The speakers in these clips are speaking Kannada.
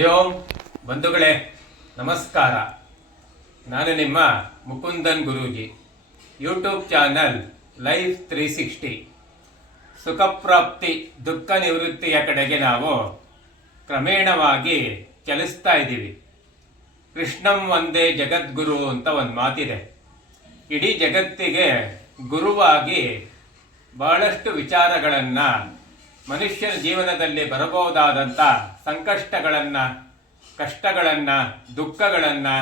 ಹರಿ ಬಂಧುಗಳೇ, ನಮಸ್ಕಾರ. ನಾನು ನಿಮ್ಮ Mukundan Guruji. YouTube channel life three sixty. ಸುಖಪ್ರಾಪ್ತಿ, ದುಃಖ ನಿವೃತ್ತಿಯ ಕಡೆಗೆ ನಾವು ಕ್ರಮೇಣವಾಗಿ ಚಲಿಸ್ತಾ ಇದ್ದೀವಿ. ಕೃಷ್ಣಂ ಒಂದೇ ಜಗದ್ಗುರು ಅಂತ ಒಂದು ಮಾತಿದೆ. ಇಡೀ ಜಗತ್ತಿಗೆ ಗುರುವಾಗಿ ಬಹಳಷ್ಟು ವಿಚಾರಗಳನ್ನು ಮನುಷ್ಯನ ಜೀವನದಲ್ಲಿ ಬರಬಹುದಾದಂಥ ಸಂಕಷ್ಟಗಳನ್ನು, ಕಷ್ಟಗಳನ್ನು, ದುಃಖಗಳನ್ನು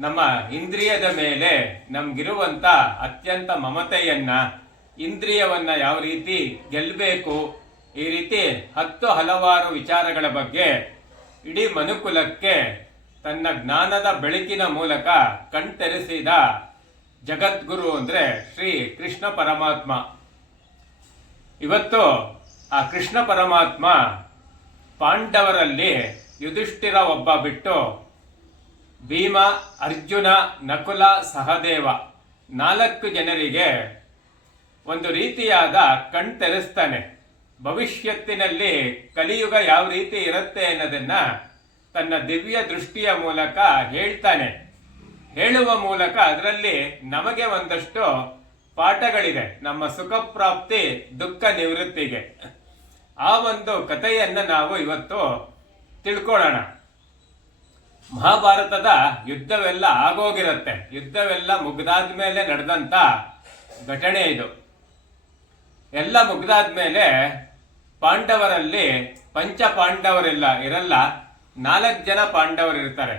ನಮ್ಮ ಇಂದ್ರಿಯದ ಮೇಲೆ ನಮಗಿರುವಂಥ ಅತ್ಯಂತ ಮಮತೆಯನ್ನ, ಇಂದ್ರಿಯವನ್ನು ಯಾವ ರೀತಿ ಗೆಲ್ಲಬೇಕು ಈ ರೀತಿ ಹತ್ತು ಹಲವಾರು ವಿಚಾರಗಳ ಬಗ್ಗೆ ಇಡೀ ಮನುಕುಲಕ್ಕೆ ತನ್ನ ಜ್ಞಾನದ ಬೆಳಕಿನ ಮೂಲಕ ಕಣ್ತೆರೆಸಿದ ಜಗದ್ಗುರು ಅಂದ್ರೆ ಶ್ರೀ ಕೃಷ್ಣ ಪರಮಾತ್ಮ. ಇವತ್ತು ಆ ಕೃಷ್ಣ ಪರಮಾತ್ಮ ಪಾಂಡವರಲ್ಲಿ ಯುಧಿಷ್ಠಿರ ಒಬ್ಬ ಬಿಟ್ಟು ಭೀಮ, ಅರ್ಜುನ, ನಕುಲ, ಸಹದೇವ ನಾಲ್ಕು ಜನರಿಗೆ ಒಂದು ರೀತಿಯಾದ ಕಣ್ ತೆರೆಸ್ತಾನೆ. ಭವಿಷ್ಯತ್ತಿನಲ್ಲಿ ಕಲಿಯುಗ ಯಾವ ರೀತಿ ಇರುತ್ತೆ ಅನ್ನೋದನ್ನ ತನ್ನ ದಿವ್ಯ ದೃಷ್ಟಿಯ ಮೂಲಕ ಹೇಳ್ತಾನೆ. ಹೇಳುವ ಮೂಲಕ ಅದರಲ್ಲಿ ನಮಗೆ ಒಂದಷ್ಟು ಪಾಠಗಳಿದೆ ನಮ್ಮ ಸುಖ ಪ್ರಾಪ್ತಿ ದುಃಖ ನಿವೃತ್ತಿಗೆ. ಆ ಒಂದು ಕಥೆಯನ್ನು ನಾವು ಇವತ್ತು ತಿಳ್ಕೊಳ್ಳೋಣ. ಮಹಾಭಾರತದ ಯುದ್ಧವೆಲ್ಲ ಆಗೋಗಿರುತ್ತೆ. ಯುದ್ಧವೆಲ್ಲ ಮುಗ್ದಾದ್ಮೇಲೆ ನಡೆದಂತ ಘಟನೆ ಇದು. ಎಲ್ಲ ಮುಗ್ದಾದ್ಮೇಲೆ ಪಾಂಡವರಲ್ಲಿ ಪಂಚ ಪಾಂಡವರಿಲ್ಲ, ಇರಲ್ಲ. ನಾಲ್ಕು ಜನ ಪಾಂಡವರಿರ್ತಾರೆ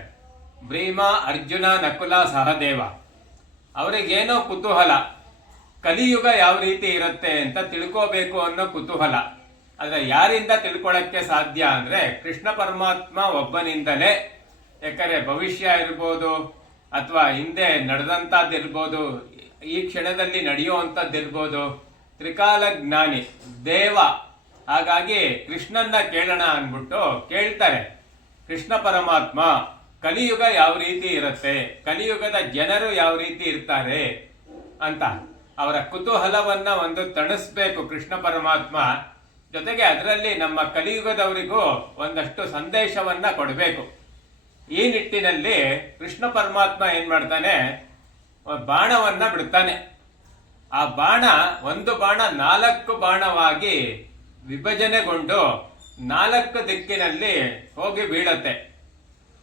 ಭೀಮ, ಅರ್ಜುನ, ನಕುಲ ಸಹದೇವ ಅವರಿಗೇನೋ ಕುತೂಹಲ. ಕಲಿಯುಗ ಯಾವ ರೀತಿ ಇರುತ್ತೆ ಅಂತ ತಿಳ್ಕೋಬೇಕು ಅನ್ನೋ ಕುತೂಹಲ. ಆದ್ರೆ ಯಾರಿಂದ ತಿಳ್ಕೊಳ್ಳೋಕ್ಕೆ ಸಾಧ್ಯ ಅಂದ್ರೆ ಕೃಷ್ಣ ಪರಮಾತ್ಮ ಒಬ್ಬನಿಂದಲೇ. ಯಾಕಂದ್ರೆ ಭವಿಷ್ಯ ಇರ್ಬೋದು ಅಥವಾ ಹಿಂದೆ ನಡೆದಂತದ್ದಿರ್ಬೋದು ಈ ಕ್ಷಣದಲ್ಲಿ ನಡೆಯುವಂಥದ್ದಿರ್ಬೋದು ತ್ರಿಕಾಲ ಜ್ಞಾನಿ, ದೇವ. ಹಾಗಾಗಿ ಕೃಷ್ಣನ್ನ ಕೇಳೋಣ ಅಂದ್ಬಿಟ್ಟು ಕೇಳ್ತಾರೆ. ಕೃಷ್ಣ ಪರಮಾತ್ಮ, ಕಲಿಯುಗ ಯಾವ ರೀತಿ ಇರುತ್ತೆ? ಕಲಿಯುಗದ ಜನರು ಯಾವ ರೀತಿ ಇರ್ತಾರೆ? ಅಂತ ಅವರ ಕುತೂಹಲವನ್ನು ಒಂದು ತಣಿಸ್ಬೇಕು ಕೃಷ್ಣ ಪರಮಾತ್ಮ. ಜೊತೆಗೆ ಅದರಲ್ಲಿ ನಮ್ಮ ಕಲಿಯುಗದವರಿಗೂ ಒಂದಷ್ಟು ಸಂದೇಶವನ್ನ ಕೊಡಬೇಕು. ಈ ನಿಟ್ಟಿನಲ್ಲಿ ಕೃಷ್ಣ ಪರಮಾತ್ಮ ಏನ್ ಮಾಡ್ತಾನೆ? ಬಾಣವನ್ನ ಬಿಡ್ತಾನೆ. ಆ ಬಾಣ ಒಂದು ಬಾಣ ನಾಲ್ಕು ಬಾಣವಾಗಿ ವಿಭಜನೆಗೊಂಡು ನಾಲ್ಕು ದಿಕ್ಕಿನಲ್ಲಿ ಹೋಗಿ ಬೀಳತ್ತೆ.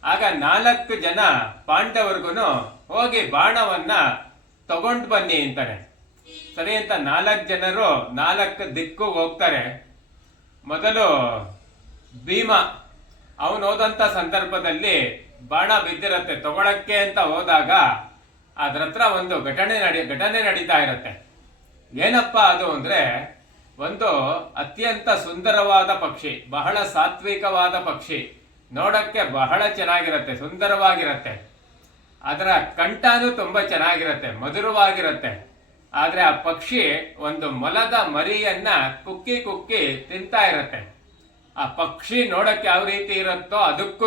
ಆಗ ನಾಲ್ಕು ಜನ ಪಾಂಡವರ್ಗುನು ಹೋಗಿ ಬಾಣವನ್ನ ತಗೊಂಡು ಬನ್ನಿ ಅಂತಾರೆ. ಸರಿ ಅಂತ ನಾಲ್ಕು ಜನರು ನಾಲ್ಕು ದಿಕ್ಕು ಹೋಗ್ತಾರೆ. ಮೊದಲು ಭೀಮ, ಅವನು ಹೋದಂಥ ಸಂದರ್ಭದಲ್ಲಿ ಬಾಣ ಬಿದ್ದಿರತ್ತೆ, ತಗೊಳಕ್ಕೆ ಅಂತ ಹೋದಾಗ ಅದ್ರ ಹತ್ರ ಒಂದು ಘಟನೆ ನಡಿ, ಘಟನೆ ನಡೀತಾ ಇರತ್ತೆ. ಏನಪ್ಪ ಅದು ಅಂದ್ರೆ ಒಂದು ಅತ್ಯಂತ ಸುಂದರವಾದ ಪಕ್ಷಿ, ಬಹಳ ಸಾತ್ವಿಕವಾದ ಪಕ್ಷಿ, ನೋಡಕ್ಕೆ ಬಹಳ ಚೆನ್ನಾಗಿರತ್ತೆ, ಸುಂದರವಾಗಿರತ್ತೆ. ಅದರ ಕಂಠನೂ ತುಂಬಾ ಚೆನ್ನಾಗಿರತ್ತೆ, ಮಧುರವಾಗಿರತ್ತೆ. ಆದ್ರೆ ಆ ಪಕ್ಷಿ ಒಂದು ಮೊಲದ ಮರಿಯನ್ನ ಕುಕ್ಕಿ ಕುಕ್ಕಿ ತಿಂತಾ ಇರತ್ತೆ. ಆ ಪಕ್ಷಿ ನೋಡಕ್ಕೆ ಯಾವ ರೀತಿ ಇರುತ್ತೋ ಅದಕ್ಕೂ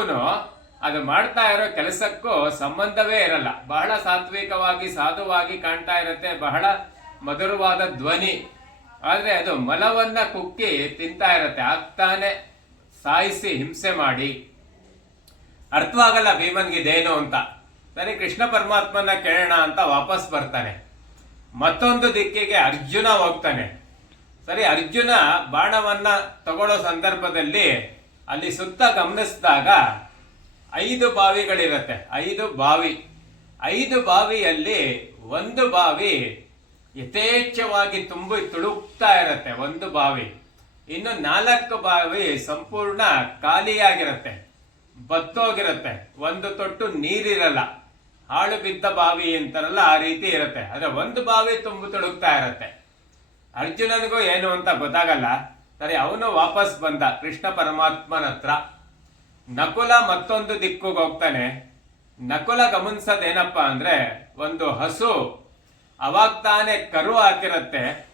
ಅದು ಮಾಡ್ತಾ ಇರೋ ಕೆಲಸಕ್ಕೂ ಸಂಬಂಧವೇ ಇರಲ್ಲ. ಬಹಳ ಸಾತ್ವಿಕವಾಗಿ, ಸಾಧುವಾಗಿ ಕಾಣ್ತಾ ಇರತ್ತೆ. ಬಹಳ ಮಧುರವಾದ ಧ್ವನಿ. ಆದರೆ ಅದು ಮಲವನ್ನ ಕುಕ್ಕಿ ತಿಂತಾ ಇರತ್ತೆ. ಆಗ್ತಾನೆ ಸಾಯಿಸಿ ಹಿಂಸೆ ಮಾಡಿ. ಅರ್ಥವಾಗಲ್ಲ ಭೀಮನ್ಗಿದೇನು ಅಂತ. ಸರಿ, ಕೃಷ್ಣ ಪರಮಾತ್ಮನ ಕೇಳೋಣ ಅಂತ ವಾಪಸ್ ಬರ್ತಾನೆ. ಮತ್ತೊಂದು ದಿಕ್ಕಿಗೆ ಅರ್ಜುನ ಹೋಗ್ತಾನೆ. ಸರಿ, ಅರ್ಜುನ ಬಾಣವನ್ನ ತಗೊಳ್ಳೋ ಸಂದರ್ಭದಲ್ಲಿ ಅಲ್ಲಿ ಸುತ್ತ ಗಮನಿಸಿದಾಗ ಐದು ಬಾವಿಗಳಿರತ್ತೆ. ಐದು ಬಾವಿ. ಐದು ಬಾವಿಯಲ್ಲಿ ಒಂದು ಬಾವಿ ಯಥೇಚ್ಛವಾಗಿ ತುಂಬಿ ತುಳುಕ್ತಾ ಇರತ್ತೆ, ಒಂದು ಬಾವಿ. ಇನ್ನು ನಾಲ್ಕು ಬಾವಿ ಸಂಪೂರ್ಣ ಖಾಲಿಯಾಗಿರತ್ತೆ, ಬತ್ತೋಗಿರತ್ತೆ. ಒಂದು ತೊಟ್ಟು ನೀರಿರಲ್ಲ. ಹಾಳು ಬಿದ್ದ ಬಾವಿ ಅಂತಾರಲ್ಲ, ಆ ರೀತಿ ಇರುತ್ತೆ. ಆದರೆ ಒಂದು ಬಾವಿ ತುಂಬು ತೊಡಗ್ತಾ ಇರತ್ತೆ. ಅರ್ಜುನನಿಗೂ ಏನು ಅಂತ ಗೊತ್ತಾಗಲ್ಲ. ಸರಿ, ಅವನು ವಾಪಸ್ ಬಂದ, ಕೃಷ್ಣ ಪರಮಾತ್ಮನ ಹತ್ರ. ನಕುಲ ಮತ್ತೊಂದು ದಿಕ್ಕಿಗೆ ಹೋಗ್ತಾನೆ. ನಕುಲ ಗಮನಿಸೋದೇನಪ್ಪ ಅಂದ್ರೆ, ಒಂದು ಹಸು ಅವಾಗ ತಾನೇ ಕರು ಹಾಕಿರತ್ತೆ.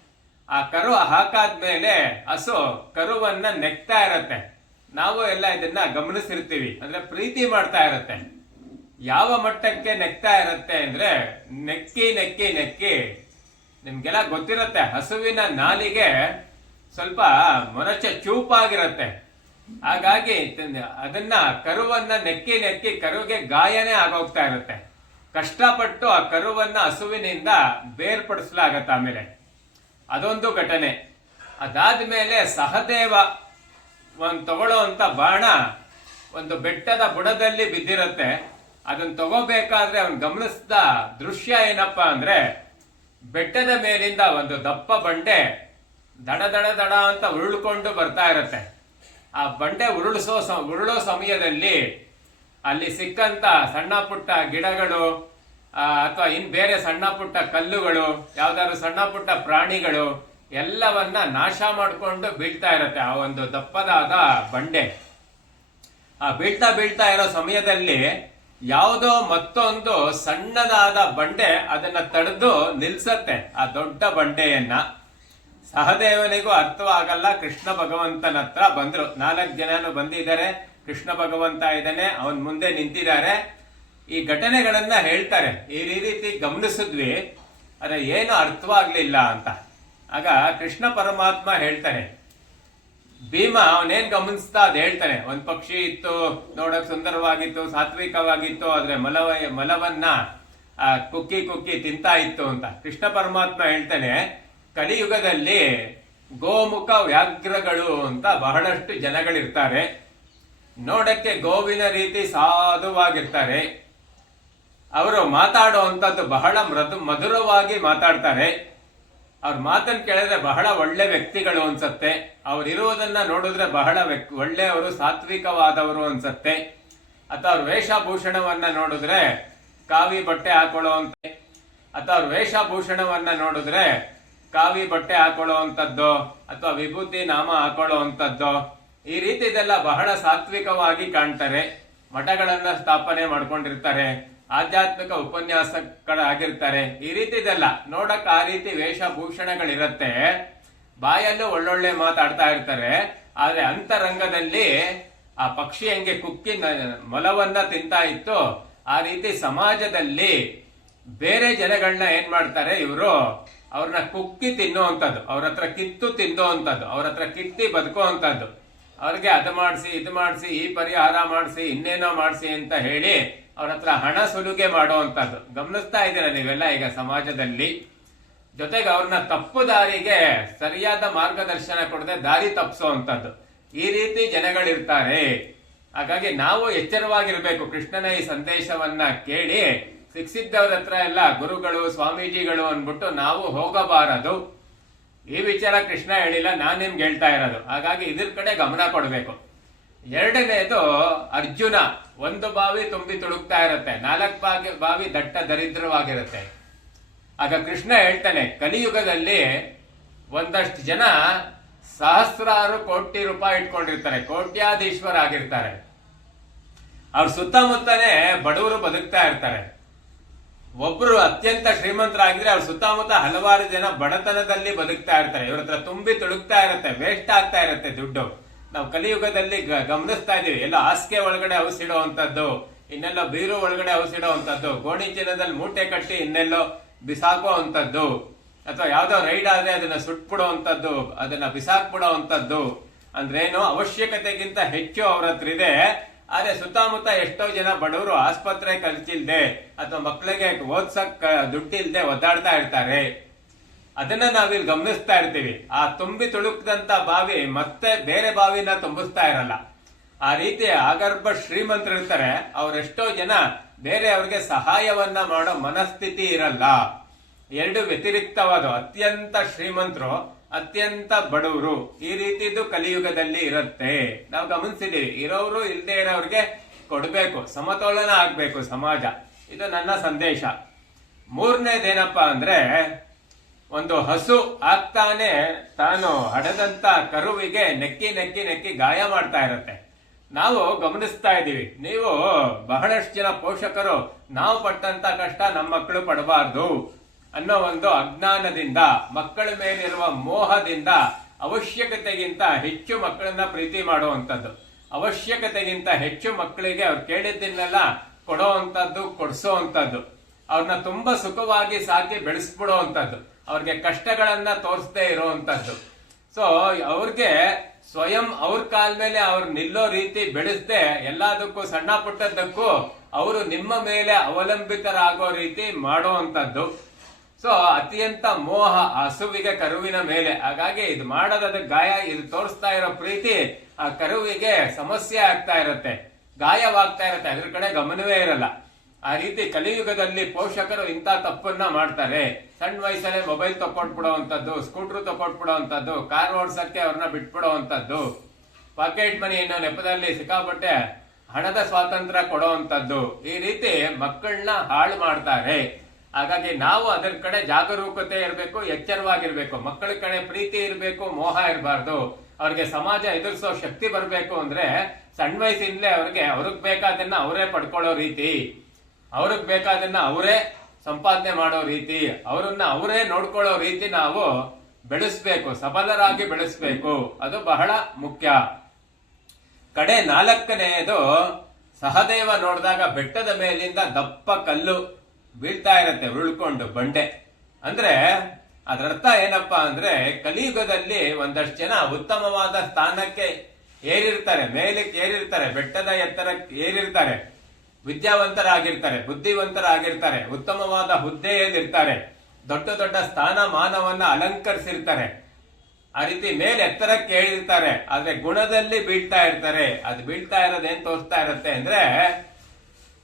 ಆ ಕರು ಹಾಕಾದ್ಮೇಲೆ ಹಸು ಕರುವನ್ನ ನೆಕ್ತಾ ಇರತ್ತೆ. ನಾವು ಎಲ್ಲ ಇದನ್ನ ಗಮನಿಸಿರ್ತೀವಿ. ಅಂದ್ರೆ ಪ್ರೀತಿ ಮಾಡ್ತಾ ಇರತ್ತೆ. ಯಾವ ಮಟ್ಟಕ್ಕೆ ನೆಕ್ತಾ ಇರುತ್ತೆ ಅಂದ್ರೆ ನೆಕ್ಕಿ ನೆಕ್ಕಿ ನೆಕ್ಕಿ ನಿಮ್ಗೆಲ್ಲ ಗೊತ್ತಿರುತ್ತೆ, ಹಸುವಿನ ನಾಲಿಗೆ ಸ್ವಲ್ಪ ಮೊನಚ ಚೂಪಾಗಿರುತ್ತೆ. ಹಾಗಾಗಿ ಅದನ್ನ ಕರುವನ್ನ ನೆಕ್ಕಿ ನೆಕ್ಕಿ ಕರುವಿಗೆ ಗಾಯನೇ ಆಗೋಗ್ತಾ ಇರುತ್ತೆ. ಕಷ್ಟಪಟ್ಟು ಆ ಕರುವನ್ನ ಹಸುವಿನಿಂದ ಬೇರ್ಪಡಿಸಲಾಗತ್ತೆ ಆಮೇಲೆ. ಅದೊಂದು ಘಟನೆ. ಅದಾದ ಮೇಲೆ ಸಹದೇವ ಒಂದು ತಗೊಳ್ಳೋವಂಥ ಬಾಣ ಒಂದು ಬೆಟ್ಟದ ಬುಡದಲ್ಲಿ ಬಿದ್ದಿರುತ್ತೆ. ಅದನ್ನ ತಗೋಬೇಕಾದ್ರೆ ಅವನು ಗಮನಿಸಿದ ದೃಶ್ಯ ಏನಪ್ಪಾ ಅಂದ್ರೆ ಬೆಟ್ಟದ ಮೇಲಿಂದ ಒಂದು ದಪ್ಪ ಬಂಡೆ ದಡ ದಡ ದಡ ಅಂತ ಉರುಳ್ಕೊಂಡು ಬರ್ತಾ ಇರುತ್ತೆ. ಆ ಬಂಡೆ ಉರುಳಿಸೋ ಉರುಳೋ ಸಮಯದಲ್ಲಿ ಅಲ್ಲಿ ಸಿಕ್ಕಂತ ಸಣ್ಣ ಪುಟ್ಟ ಗಿಡಗಳು ಅಥವಾ ಇನ್ ಬೇರೆ ಸಣ್ಣ ಪುಟ್ಟ ಕಲ್ಲುಗಳು, ಯಾವ್ದಾದ್ರು ಸಣ್ಣ ಪುಟ್ಟ ಪ್ರಾಣಿಗಳು ಎಲ್ಲವನ್ನ ನಾಶ ಮಾಡಿಕೊಂಡು ಬೀಳ್ತಾ ಇರತ್ತೆ ಆ ಒಂದು ದಪ್ಪದಾದ ಬಂಡೆ. ಆ ಬೀಳ್ತಾ ಬೀಳ್ತಾ ಇರೋ ಸಮಯದಲ್ಲಿ ಯಾವುದೋ ಮತ್ತೊಂದು ಸಣ್ಣದಾದ ಬಂಡೆ ಅದನ್ನ ತಡೆದು ನಿಲ್ಸತ್ತೆ. ಆ ದೊಡ್ಡ ಬಂಡೆಯನ್ನ. ಸಹದೇವನಿಗೂ ಅರ್ಥವಾಗಲ್ಲ, ಕೃಷ್ಣ ಭಗವಂತನ ಹತ್ರ ಬಂದ್ರು. ನಾಲ್ಕು ಜನನು ಬಂದಿದ್ದಾರೆ. ಕೃಷ್ಣ ಭಗವಂತ ಇದ್ದಾನೆ, ಅವನ್ ಮುಂದೆ ನಿಂತಿದ್ದಾರೆ. ಈ ಘಟನೆಗಳನ್ನ ಹೇಳ್ತಾರೆ. ಈ ರೀತಿ ಗಮನಿಸಿದ್ವಿ. ಅದ್ರ ಏನು ಅರ್ಥವಾಗ್ಲಿಲ್ಲ ಅಂತ. ಆಗ ಕೃಷ್ಣ ಪರಮಾತ್ಮ ಹೇಳ್ತಾನೆ ಭೀಮ ಅವನೇನ್ ಗಮನಿಸ್ತಾ ಅದ್ ಹೇಳ್ತಾನೆ. ಒಂದ್ ಪಕ್ಷಿ ಇತ್ತು, ನೋಡಕ್ ಸುಂದರವಾಗಿತ್ತು, ಸಾತ್ವಿಕವಾಗಿತ್ತು, ಆದ್ರೆ ಮಲವ, ಮಲವನ್ನ ಕುಕ್ಕಿ ಕುಕ್ಕಿ ತಿಂತಾ ಇತ್ತು ಅಂತ. ಕೃಷ್ಣ ಪರಮಾತ್ಮ ಹೇಳ್ತಾನೆ, ಕಲಿಯುಗದಲ್ಲಿ ಗೋಮುಖ ವ್ಯಾಘ್ರಗಳು ಅಂತ ಬಹಳಷ್ಟು ಜನಗಳಿರ್ತಾರೆ. ನೋಡಕ್ಕೆ ಗೋವಿನ ರೀತಿ ಸಾಧುವಾಗಿರ್ತಾರೆ. ಅವರು ಮಾತಾಡುವಂಥದ್ದು ಬಹಳ ಮೃದು, ಮಧುರವಾಗಿ ಮಾತಾಡ್ತಾರೆ. ಅವ್ರ ಮಾತನ್ನು ಕೇಳಿದ್ರೆ ಬಹಳ ಒಳ್ಳೆ ವ್ಯಕ್ತಿಗಳು ಅನ್ಸತ್ತೆ. ಅವರಿರುವುದನ್ನು ನೋಡಿದ್ರೆ ಬಹಳ ವ್ಯಕ್ ಒಳ್ಳೆಯವರು, ಸಾತ್ವಿಕವಾದವರು ಅನ್ಸತ್ತೆ. ಅಥವಾ ಅವ್ರ ವೇಷಭೂಷಣವನ್ನ ನೋಡಿದ್ರೆ ಕಾವಿ ಬಟ್ಟೆ ಹಾಕೊಳ್ಳೋವಂತೆ ಅಥವಾ ಅವ್ರ ವೇಷಭೂಷಣವನ್ನ ನೋಡಿದ್ರೆ ಕಾವಿ ಬಟ್ಟೆ ಹಾಕೊಳ್ಳುವಂಥದ್ದು ಅಥವಾ ವಿಭೂತಿ ನಾಮ ಹಾಕೊಳ್ಳುವಂಥದ್ದು ಈ ರೀತಿ ಇದೆಲ್ಲ ಬಹಳ ಸಾತ್ವಿಕವಾಗಿ ಕಾಣ್ತಾರೆ. ಮಠಗಳನ್ನ ಸ್ಥಾಪನೆ ಮಾಡ್ಕೊಂಡಿರ್ತಾರೆ. ಆಧ್ಯಾತ್ಮಿಕ ಉಪನ್ಯಾಸಕರಾಗಿರ್ತಾರೆ. ಈ ರೀತಿ ಇದೆಲ್ಲ ನೋಡಕ್ ಆ ರೀತಿ ವೇಷಭೂಷಣಗಳಿರತ್ತೆ. ಬಾಯಲ್ಲೂ ಒಳ್ಳೊಳ್ಳೆ ಮಾತಾಡ್ತಾ ಇರ್ತಾರೆ. ಆದ್ರೆ ಅಂತರಂಗದಲ್ಲಿ ಆ ಪಕ್ಷಿ ಹೆಂಗೆ ಕುಕ್ಕಿ ಮೊಲವನ್ನ ತಿಂತಾ ಇತ್ತು, ಆ ರೀತಿ ಸಮಾಜದಲ್ಲಿ ಬೇರೆ ಜನಗಳನ್ನ ಏನ್ ಮಾಡ್ತಾರೆ ಇವರು? ಅವ್ರನ್ನ ಕುಕ್ಕಿ ತಿನ್ನುವಂಥದ್ದು ಅವ್ರ ಹತ್ರ ಕಿತ್ತು ತಿನ್ನುವಂಥದ್ದು ಅವ್ರ ಹತ್ರ ಕಿತ್ತಿ ಬದುಕುವಂಥದ್ದು ಅವ್ರಿಗೆ ಅದು ಮಾಡಿಸಿ, ಇದು ಮಾಡಿಸಿ, ಈ ಪರಿಹಾರ ಮಾಡಿಸಿ, ಇನ್ನೇನೋ ಮಾಡಿಸಿ ಅಂತ ಹೇಳಿ ಅವ್ರ ಹತ್ರ ಹಣ ಸುಲಿಗೆ ಮಾಡುವಂಥದ್ದು ಗಮನಿಸ್ತಾ ಇದ್ದೀರಾ ನೀವೆಲ್ಲ ಈಗ ಸಮಾಜದಲ್ಲಿ? ಜೊತೆಗೆ ಅವ್ರನ್ನ ತಪ್ಪು ದಾರಿಗೆ ಸರಿಯಾದ ಮಾರ್ಗದರ್ಶನ ಕೊಡದೆ ದಾರಿ ತಪ್ಪಿಸುವಂಥದ್ದು ಈ ರೀತಿ ಜನಗಳಿರ್ತಾರೆ. ಹಾಗಾಗಿ ನಾವು ಎಚ್ಚರವಾಗಿರ್ಬೇಕು. ಕೃಷ್ಣನ ಈ ಸಂದೇಶವನ್ನ ಕೇಳಿ ಸಿಕ್ಸಿದ್ದವ್ರ ಹತ್ರ ಎಲ್ಲ ಗುರುಗಳು, ಸ್ವಾಮೀಜಿಗಳು ಅಂದ್ಬಿಟ್ಟು ನಾವು ಹೋಗಬಾರದು. ಈ ವಿಚಾರ ಕೃಷ್ಣ ಹೇಳಿಲ್ಲ, ನಾನು ನಿಮ್ಗೆ ಹೇಳ್ತಾ ಇರೋದು. ಹಾಗಾಗಿ ಇದ್ರ ಕಡೆ ಗಮನ ಕೊಡಬೇಕು. ಎರಡನೇದು ಅರ್ಜುನ, ಒಂದು ಬಾವಿ ತುಂಬಿ ತುಳುಕ್ತಾ ಇರುತ್ತೆ, ನಾಲ್ಕು ಬಾವಿ ಬಾವಿ ದಟ್ಟ ದರಿದ್ರವಾಗಿರುತ್ತೆ. ಆಗ ಕೃಷ್ಣ ಹೇಳ್ತಾನೆ, ಕಲಿಯುಗದಲ್ಲಿ ಒಂದಷ್ಟು ಜನ ಸಹಸ್ರಾರು ಕೋಟಿ ರೂಪಾಯಿ ಇಟ್ಕೊಂಡಿರ್ತಾರೆ, ಕೋಟ್ಯಾಧೀಶ್ವರ ಆಗಿರ್ತಾರೆ. ಅವ್ರ ಸುತ್ತಮುತ್ತನೇ ಬಡವರು ಬದುಕ್ತಾ ಇರ್ತಾರೆ. ಒಬ್ರು ಅತ್ಯಂತ ಶ್ರೀಮಂತರಾಗಿದ್ರೆ ಅವ್ರ ಸುತ್ತಮುತ್ತ ಹಲವಾರು ಜನ ಬಡತನದಲ್ಲಿ ಬದುಕ್ತಾ ಇರ್ತಾರೆ. ಇವ್ರ ಹತ್ರ ತುಂಬಿ ತುಳುಕ್ತಾ ಇರುತ್ತೆ, ವೇಸ್ಟ್ ಆಗ್ತಾ ಇರುತ್ತೆ ದುಡ್ಡು. ನಾವು ಕಲಿಯುಗದಲ್ಲಿ ಗಮನಿಸ್ತಾ ಇದೀವಿ ಎಲ್ಲ ಹಾಸಿಗೆ ಒಳಗಡೆ ಔಸಿಡುವಂತದ್ದು ಇನ್ನೆಲ್ಲೋ ಬೀರು ಒಳಗಡೆ ಔಸಿಡುವಂತದ್ದು ಗೋಣಿ ಚೀಲದಲ್ಲಿ ಮೂಟೆ ಕಟ್ಟಿ ಇನ್ನೆಲ್ಲೋ ಬಿಸಾಕೋ ಅಂತದ್ದು ಅಥವಾ ಯಾವ್ದೋ ರೈಡ್ ಆದ್ರೆ ಅದನ್ನ ಸುಟ್ಬಿಡುವಂತದ್ದು ಅದನ್ನ ಬಿಸಾಕ್ಬಿಡುವಂತದ್ದು ಅಂದ್ರೇನು ಅವಶ್ಯಕತೆಗಿಂತ ಹೆಚ್ಚು ಅವ್ರ ಹತ್ರ ಇದೆ. ಆದ್ರೆ ಸುತ್ತಮುತ್ತ ಎಷ್ಟೋ ಜನ ಬಡವರು ಆಸ್ಪತ್ರೆ ಖರ್ಚಿಲ್ದೆ ಅಥವಾ ಮಕ್ಕಳಿಗೆ ಓದ್ಸಕ್ ದುಡ್ಡಿಲ್ದೆ ಒದ್ದಾಡ್ತಾ ಇರ್ತಾರೆ. ಅದನ್ನ ನಾವಿಲ್ಲಿ ಗಮನಿಸ್ತಾ ಇರ್ತೀವಿ. ಆ ತುಂಬಿ ತುಳುಕದಂತ ಬಾವಿ ಮತ್ತೆ ಬೇರೆ ಬಾವಿನ ತುಂಬಿಸ್ತಾ ಇರಲ್ಲ. ಆ ರೀತಿ ಆಗರ್ಭ ಶ್ರೀಮಂತರು ಇರ್ತಾರೆ. ಅವರೆಷ್ಟೋ ಜನ ಬೇರೆ ಅವ್ರಿಗೆ ಸಹಾಯವನ್ನ ಮಾಡೋ ಮನಸ್ಥಿತಿ ಇರಲ್ಲ. ಎರಡು ವ್ಯತಿರಿಕ್ತವಾದ ಅತ್ಯಂತ ಶ್ರೀಮಂತರು, ಅತ್ಯಂತ ಬಡವರು ಈ ರೀತಿದು ಕಲಿಯುಗದಲ್ಲಿ ಇರುತ್ತೆ. ನಾವು ಗಮನಿಸಿದೀವಿ ಇರೋರು ಇಲ್ಲದೆ ಇರೋರಿಗೆ ಕೊಡಬೇಕು. ಸಮತೋಲನ ಆಗ್ಬೇಕು ಸಮಾಜ. ಇದು ನನ್ನ ಸಂದೇಶ. ಮೂರನೇದೇನಪ್ಪ ಅಂದ್ರೆ ಒಂದು ಹಸು ಆಗ್ತಾನೆ ತಾನು ಹಡದಂತ ಕರುವಿಗೆ ನೆಕ್ಕಿ ನೆಕ್ಕಿ ನೆಕ್ಕಿ ಗಾಯ ಮಾಡ್ತಾ ಇರುತ್ತೆ. ನಾವು ಗಮನಿಸ್ತಾ ಇದ್ದೀವಿ. ನೀವು ಬಹಳಷ್ಟು ಜನ ಪೋಷಕರು, ನಾವು ಪಟ್ಟಂತ ಕಷ್ಟ ನಮ್ಮ ಮಕ್ಕಳು ಪಡಬಾರ್ದು ಅನ್ನೋ ಒಂದು ಅಜ್ಞಾನದಿಂದ, ಮಕ್ಕಳ ಮೇಲಿರುವ ಮೋಹದಿಂದ ಅವಶ್ಯಕತೆಗಿಂತ ಹೆಚ್ಚು ಮಕ್ಕಳನ್ನ ಪ್ರೀತಿ ಮಾಡುವಂಥದ್ದು. ಅವಶ್ಯಕತೆಗಿಂತ ಹೆಚ್ಚು ಮಕ್ಕಳಿಗೆ ಅವ್ರು ಕೇಳಿದ್ದನ್ನೆಲ್ಲ ಕೊಡೋವಂಥದ್ದು ಕೊಡಿಸೋವಂಥದ್ದು ಅವ್ರನ್ನ ತುಂಬಾ ಸುಖವಾಗಿ ಸಾಕಿ ಬೆಳೆಸ್ಬಿಡುವಂಥದ್ದು ಅವ್ರಿಗೆ ಕಷ್ಟಗಳನ್ನ ತೋರಿಸದೇ ಇರುವಂತದ್ದು. ಸೊ ಅವ್ರಿಗೆ ಸ್ವಯಂ ಅವ್ರ ಕಾಲ ಮೇಲೆ ಅವ್ರು ನಿಲ್ಲೋ ರೀತಿ ಬೆಳೆಸದೆ ಎಲ್ಲದಕ್ಕೂ ಸಣ್ಣ ಪುಟ್ಟದ್ದಕ್ಕೂ ಅವರು ನಿಮ್ಮ ಮೇಲೆ ಅವಲಂಬಿತರಾಗೋ ರೀತಿ ಮಾಡುವಂತದ್ದು ಸೊ ಅತ್ಯಂತ ಮೋಹ ಹಸುವಿಗೆ ಕರುವಿನ ಮೇಲೆ. ಹಾಗಾಗಿ ಇದು ಮಾಡದ ಗಾಯ, ಇದು ತೋರಿಸ್ತಾ ಇರೋ ಪ್ರೀತಿ ಆ ಕರುವಿಗೆ ಸಮಸ್ಯೆ ಆಗ್ತಾ ಇರುತ್ತೆ. ಗಾಯವಾಗ್ತಾ ಇರುತ್ತೆ. ಅದ್ರ ಕಡೆ ಗಮನವೇ ಇರಲ್ಲ. ಆ ರೀತಿ ಕಲಿಯುಗದಲ್ಲಿ ಪೋಷಕರು ಇಂಥ ತಪ್ಪನ್ನ ಮಾಡ್ತಾರೆ. ಸಣ್ಣ ವಯಸ್ಸಲ್ಲೇ ಮೊಬೈಲ್ ಸ್ಕೂಟರ್ ಸ್ಕೂಟ್ರು ತಕೊಂಡ್ಬಿಡುವಂಥದ್ದು ಕಾರ್ ಓಡಿಸೋಕ್ಕೆ ಅವ್ರನ್ನ ಬಿಟ್ಬಿಡೋವಂಥದ್ದು. ಪಾಕೆಟ್ ಮನಿ ಅನ್ನೋ ನೆಪದಲ್ಲಿ ಸಿಕ್ಕಾಪಟ್ಟೆ ಹಣದ ಸ್ವಾತಂತ್ರ್ಯ ಕೊಡೋವಂಥದ್ದು. ಈ ರೀತಿ ಮಕ್ಕಳನ್ನ ಹಾಳು ಮಾಡ್ತಾರೆ. ಹಾಗಾಗಿ ನಾವು ಅದರ ಕಡೆ ಜಾಗರೂಕತೆ ಇರಬೇಕು, ಎಚ್ಚರವಾಗಿರ್ಬೇಕು. ಮಕ್ಕಳ ಕಡೆ ಪ್ರೀತಿ ಇರಬೇಕು, ಮೋಹ ಇರಬಾರ್ದು. ಅವ್ರಿಗೆ ಸಮಾಜ ಎದುರಿಸೋ ಶಕ್ತಿ ಬರಬೇಕು ಅಂದ್ರೆ ಸಣ್ಣ ವಯಸ್ಸಿಂದಲೇ ಅವ್ರಿಗೆ ಅವ್ರಿಗೆ ಬೇಕಾದನ್ನ ಅವರೇ ಪಡ್ಕೊಳ್ಳೋ ರೀತಿ. ಅವ್ರಿಗೆ ಬೇಕಾದನ್ನ ಅವರೇ ಸಂಪಾದನೆ ಮಾಡೋ ರೀತಿ, ಅವರನ್ನ ಅವರೇ ನೋಡ್ಕೊಳ್ಳೋ ರೀತಿ ನಾವು ಬೆಳೆಸ್ಬೇಕು, ಸಬಲರಾಗಿ ಬೆಳೆಸ್ಬೇಕು. ಅದು ಬಹಳ ಮುಖ್ಯ. ಕಡೆ ನಾಲ್ಕನೆಯದು, ಸಹದೇವ ನೋಡಿದಾಗ ಬೆಟ್ಟದ ಮೇಲಿಂದ ದಪ್ಪ ಕಲ್ಲು ಬೀಳ್ತಾ ಇರತ್ತೆ ಉಳ್ಕೊಂಡು ಬಂಡೆ. ಅಂದ್ರೆ, ಅದರರ್ಥ ಏನಪ್ಪಾ ಅಂದ್ರೆ, ಕಲಿಯುಗದಲ್ಲಿ ಒಂದಷ್ಟು ಜನ ಉತ್ತಮವಾದ ಸ್ಥಾನಕ್ಕೆ ಏರಿರ್ತಾರೆ, ಮೇಲಕ್ಕೆ ಏರಿರ್ತಾರೆ, ಬೆಟ್ಟದ ಎತ್ತರಕ್ಕೆ ಏರಿರ್ತಾರೆ. ವಿದ್ಯಾವಂತರಾಗಿರ್ತಾರೆ, ಬುದ್ಧಿವಂತರಾಗಿರ್ತಾರೆ, ಉತ್ತಮವಾದ ಹುದ್ದೆಯಲ್ಲಿರ್ತಾರೆ ದೊಡ್ಡ ದೊಡ್ಡ ಸ್ಥಾನಮಾನವನ್ನು ಅಲಂಕರಿಸಿರ್ತಾರೆ, ಆ ರೀತಿ ಮೇಲೆ ಎತ್ತರಕ್ಕೆ ಏಳಿರ್ತಾರೆ ಆದ್ರೆ ಗುಣದಲ್ಲಿ ಬೀಳ್ತಾ ಇರ್ತಾರೆ. ಅದು ಬೀಳ್ತಾ ಇರೋದೇನ್ ತೋರಿಸ್ತಾ ಇರತ್ತೆ ಅಂದ್ರೆ,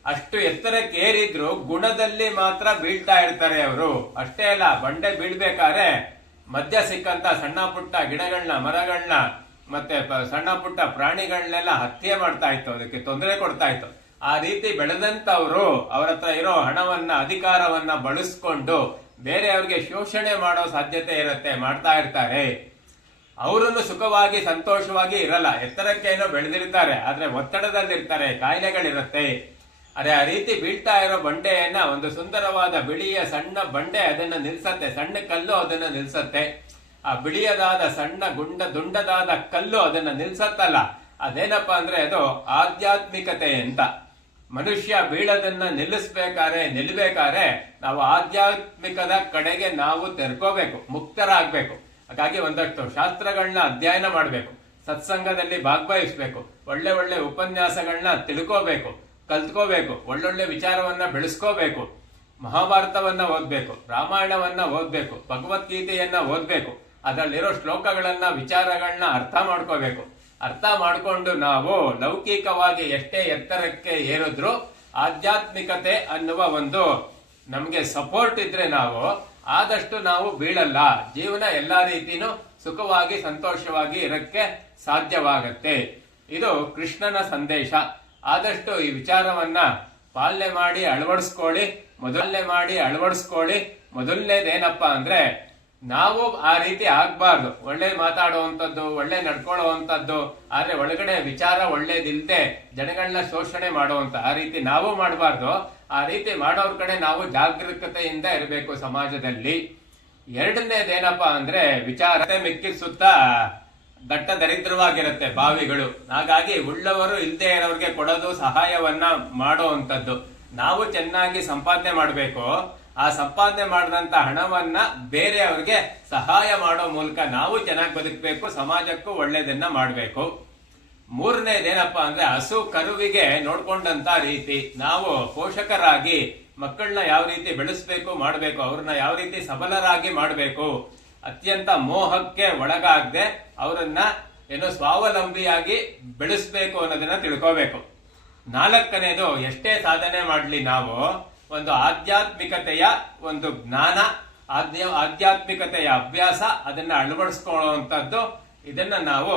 ಅಷ್ಟು ಎತ್ತರಕ್ಕೆ ಏರಿದ್ರು ಗುಣದಲ್ಲಿ ಮಾತ್ರ ಬೀಳ್ತಾ ಇರ್ತಾರೆ ಅವರು. ಅಷ್ಟೇ ಅಲ್ಲ, ಬಂಡೆ ಬೀಳ್ಬೇಕಾದ್ರೆ ಮಧ್ಯ ಸಿಕ್ಕಂತ ಸಣ್ಣ ಪುಟ್ಟ ಗಿಡಗಳನ್ನ ಮರಗಳನ್ನ ಮತ್ತೆ ಸಣ್ಣ ಪುಟ್ಟ ಪ್ರಾಣಿಗಳನ್ನೆಲ್ಲ ಹತ್ಯೆ ಮಾಡ್ತಾ ಇತ್ತು. ಅದಕ್ಕೆ ತೊಂದರೆ ಕೊಡ್ತಾ ಇತ್ತು. ಆ ರೀತಿ ಬೆಳೆದಂತವರು ಅವ್ರ ಹತ್ರ ಇರೋ ಹಣವನ್ನ, ಅಧಿಕಾರವನ್ನ ಬಳಸ್ಕೊಂಡು ಬೇರೆಯವ್ರಿಗೆ ಶೋಷಣೆ ಮಾಡೋ ಸಾಧ್ಯತೆ ಇರುತ್ತೆ, ಮಾಡ್ತಾ ಇರ್ತಾರೆ. ಅವರನ್ನು ಸುಖವಾಗಿ, ಸಂತೋಷವಾಗಿ ಇರಲ್ಲ. ಎತ್ತರಕ್ಕೇನೋ ಬೆಳೆದಿರ್ತಾರೆ, ಆದ್ರೆ ಒತ್ತಡದಲ್ಲಿರ್ತಾರೆ, ಕಾಯಿಲೆಗಳಿರುತ್ತೆ. ಅದೇ ಆ ರೀತಿ ಬೀಳ್ತಾ ಇರೋ ಬಂಡೆಯನ್ನ, ಒಂದು ಸುಂದರವಾದ ಬಿಳಿಯ ಸಣ್ಣ ಬಂಡೆ ಅದನ್ನ ನಿಲ್ಸತ್ತೆ. ಸಣ್ಣ ಕಲ್ಲು ಅದನ್ನ ನಿಲ್ಸತ್ತೆ. ಆ ಬಿಳಿಯದಾದ ಸಣ್ಣ ಗುಂಡ, ದುಂಡದಾದ ಕಲ್ಲು ಅದನ್ನ ನಿಲ್ಸತ್ತಲ್ಲ. ಅದೇನಪ್ಪ ಅಂದ್ರೆ ಅದು ಆಧ್ಯಾತ್ಮಿಕತೆ ಅಂತ. ಮನುಷ್ಯ ಬೀಳದನ್ನ ನಿಲ್ಲಿಸ್ಬೇಕಾದ್ರೆ ನಿಲ್ಬೇಕಾದ್ರೆ ನಾವು ಆಧ್ಯಾತ್ಮಿಕದ ಕಡೆಗೆ ನಾವು ತೆರ್ಕೋಬೇಕು, ಮುಕ್ತರಾಗಬೇಕು. ಹಾಗಾಗಿ ಒಂದಷ್ಟು ಶಾಸ್ತ್ರಗಳನ್ನ ಅಧ್ಯಯನ ಮಾಡಬೇಕು, ಸತ್ಸಂಗದಲ್ಲಿ ಭಾಗವಹಿಸಬೇಕು, ಒಳ್ಳೆ ಒಳ್ಳೆ ಉಪನ್ಯಾಸಗಳನ್ನ ತಿಳ್ಕೋಬೇಕು, ಕಲ್ತ್ಕೋಬೇಕು, ಒಳ್ಳೊಳ್ಳೆ ವಿಚಾರವನ್ನ ಬೆಳೆಸ್ಕೋಬೇಕು, ಮಹಾಭಾರತವನ್ನ ಓದ್ಬೇಕು, ರಾಮಾಯಣವನ್ನ ಓದ್ಬೇಕು, ಭಗವದ್ಗೀತೆಯನ್ನ ಓದ್ಬೇಕು, ಅದರಲ್ಲಿರೋ ಶ್ಲೋಕಗಳನ್ನ ವಿಚಾರಗಳನ್ನ ಅರ್ಥ ಮಾಡ್ಕೋಬೇಕು. ಅರ್ಥ ಮಾಡಿಕೊಂಡು ನಾವು ಲೌಕಿಕವಾಗಿ ಎಷ್ಟೇ ಎತ್ತರಕ್ಕೆ ಏರಿದ್ರು ಆಧ್ಯಾತ್ಮಿಕತೆ ಅನ್ನುವ ಒಂದು ನಮಗೆ ಸಪೋರ್ಟ್ ಇದ್ರೆ ನಾವು ಆದಷ್ಟು ನಾವು ಬೀಳಲ್ಲ. ಜೀವನ ಎಲ್ಲಾ ರೀತಿನೂ ಸುಖವಾಗಿ, ಸಂತೋಷವಾಗಿ ಇರಕ್ಕೆ ಸಾಧ್ಯವಾಗತ್ತೆ. ಇದು ಕೃಷ್ಣನ ಸಂದೇಶ. ಆದಷ್ಟು ಈ ವಿಚಾರವನ್ನ ಪಾಲನೆ ಮಾಡಿ ಅಳವಡಿಸ್ಕೊಳ್ಳಿ. ಮೊದಲನೇ ಮಾಡಿ ಅಳವಡಿಸ್ಕೊಳ್ಳಿ. ಮೊದಲನೇದೇನಪ್ಪಾ ಅಂದ್ರೆ ನಾವು ಆ ರೀತಿ ಆಗ್ಬಾರ್ದು. ಒಳ್ಳೆ ಮಾತಾಡುವಂಥದ್ದು, ಒಳ್ಳೆ ನಡ್ಕೊಳ್ಳುವಂಥದ್ದು, ಆದ್ರೆ ಒಳಗಡೆ ವಿಚಾರ ಒಳ್ಳೇದಿಲ್ಲದೆ ಜನಗಳನ್ನ ಶೋಷಣೆ ಮಾಡುವಂತ ಆ ರೀತಿ ನಾವು ಮಾಡಬಾರ್ದು. ಆ ರೀತಿ ಮಾಡೋರ್ ಕಡೆ ನಾವು ಜಾಗರೂಕತೆಯಿಂದ ಇರಬೇಕು ಸಮಾಜದಲ್ಲಿ. ಎರಡನೇದೇನಪ್ಪ ಅಂದ್ರೆ ವಿಚಾರತೆ ಮೆಕ್ಕಿಸುತ್ತ ದಟ್ಟ ದರಿದ್ರವಾಗಿರುತ್ತೆ ಬಾವಿಗಳು. ಹಾಗಾಗಿ ಉಳ್ಳವರು ಇಲ್ಲದೆ ಇರೋರಿಗೆ ಕೊಡೋದು ಸಹಾಯವನ್ನ ಮಾಡುವಂಥದ್ದು. ನಾವು ಚೆನ್ನಾಗಿ ಸಂಪಾದನೆ ಮಾಡಬೇಕು. ಆ ಸಂಪಾದನೆ ಮಾಡಿದಂತ ಹಣವನ್ನ ಬೇರೆಯವ್ರಿಗೆ ಸಹಾಯ ಮಾಡೋ ಮೂಲಕ ನಾವು ಚೆನ್ನಾಗಿ ಬದುಕಬೇಕು, ಸಮಾಜಕ್ಕೂ ಒಳ್ಳೇದನ್ನ ಮಾಡಬೇಕು. ಮೂರನೇದೇನಪ್ಪ ಅಂದ್ರೆ ಹಸು ಕರುವಿಗೆ ನೋಡ್ಕೊಂಡಂತ ರೀತಿ ನಾವು ಪೋಷಕರಾಗಿ ಮಕ್ಕಳನ್ನ ಯಾವ ರೀತಿ ಬೆಳೆಸಬೇಕು, ಮಾಡಬೇಕು, ಅವ್ರನ್ನ ಯಾವ ರೀತಿ ಸಬಲರಾಗಿ ಮಾಡಬೇಕು, ಅತ್ಯಂತ ಮೋಹಕ್ಕೆ ಒಳಗಾಗದೆ ಅವರನ್ನ ಏನೋ ಸ್ವಾವಲಂಬಿಯಾಗಿ ಬೆಳೆಸಬೇಕು ಅನ್ನೋದನ್ನ ತಿಳ್ಕೋಬೇಕು. ನಾಲ್ಕನೇದು ಎಷ್ಟೇ ಸಾಧನೆ ಮಾಡಲಿ ನಾವು ಒಂದು ಆಧ್ಯಾತ್ಮಿಕತೆಯ ಒಂದು ಜ್ಞಾನ, ಆಧ್ಯ, ಆಧ್ಯಾತ್ಮಿಕತೆಯ ಅಭ್ಯಾಸ, ಅದನ್ನ ಅಳವಡಿಸ್ಕೊಳ್ಳುವಂಥದ್ದು ಇದನ್ನ ನಾವು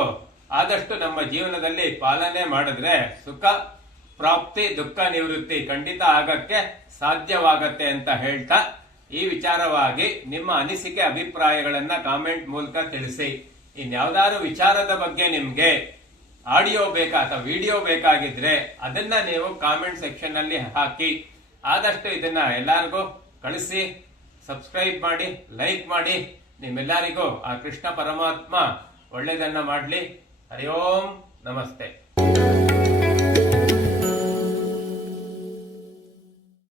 ಆದಷ್ಟು ನಮ್ಮ ಜೀವನದಲ್ಲಿ ಪಾಲನೆ ಮಾಡಿದ್ರೆ ಸುಖ, ಪ್ರಾಪ್ತಿ, ದುಃಖ, ನಿವೃತ್ತಿ ಖಂಡಿತ ಆಗಕ್ಕೆ ಸಾಧ್ಯವಾಗತ್ತೆ ಅಂತ ಹೇಳ್ತಾ ಈ ವಿಚಾರವಾಗಿ ನಿಮ್ಮ ಅನಿಸಿಕೆ, ಅಭಿಪ್ರಾಯಗಳನ್ನ ಕಾಮೆಂಟ್ ಮೂಲಕ ತಿಳಿಸಿ. ಇನ್ಯಾವುದಾದ್ರು ವಿಚಾರದ ಬಗ್ಗೆ ನಿಮ್ಗೆ ಆಡಿಯೋ ಬೇಕಾ ಅಥವಾ ವಿಡಿಯೋ ಬೇಕಾಗಿದ್ರೆ ಅದನ್ನ ನೀವು ಕಾಮೆಂಟ್ ಸೆಕ್ಷನ್ ಅಲ್ಲಿ ಹಾಕಿ. ಆದಷ್ಟು ಇದನ್ನ ಎಲ್ಲರಿಗೂ ಕಳಿಸಿ, ಸಬ್ಸ್ಕ್ರೈಬ್ ಮಾಡಿ, ಲೈಕ್ ಮಾಡಿ. ನಿಮ್ಮೆಲ್ಲರಿಗೂ ಆ ಕೃಷ್ಣ ಪರಮಾತ್ಮ ಒಳ್ಳೇದನ್ನ ಮಾಡಲಿ. ಹರಿ ಓಂ ನಮಸ್ತೆ.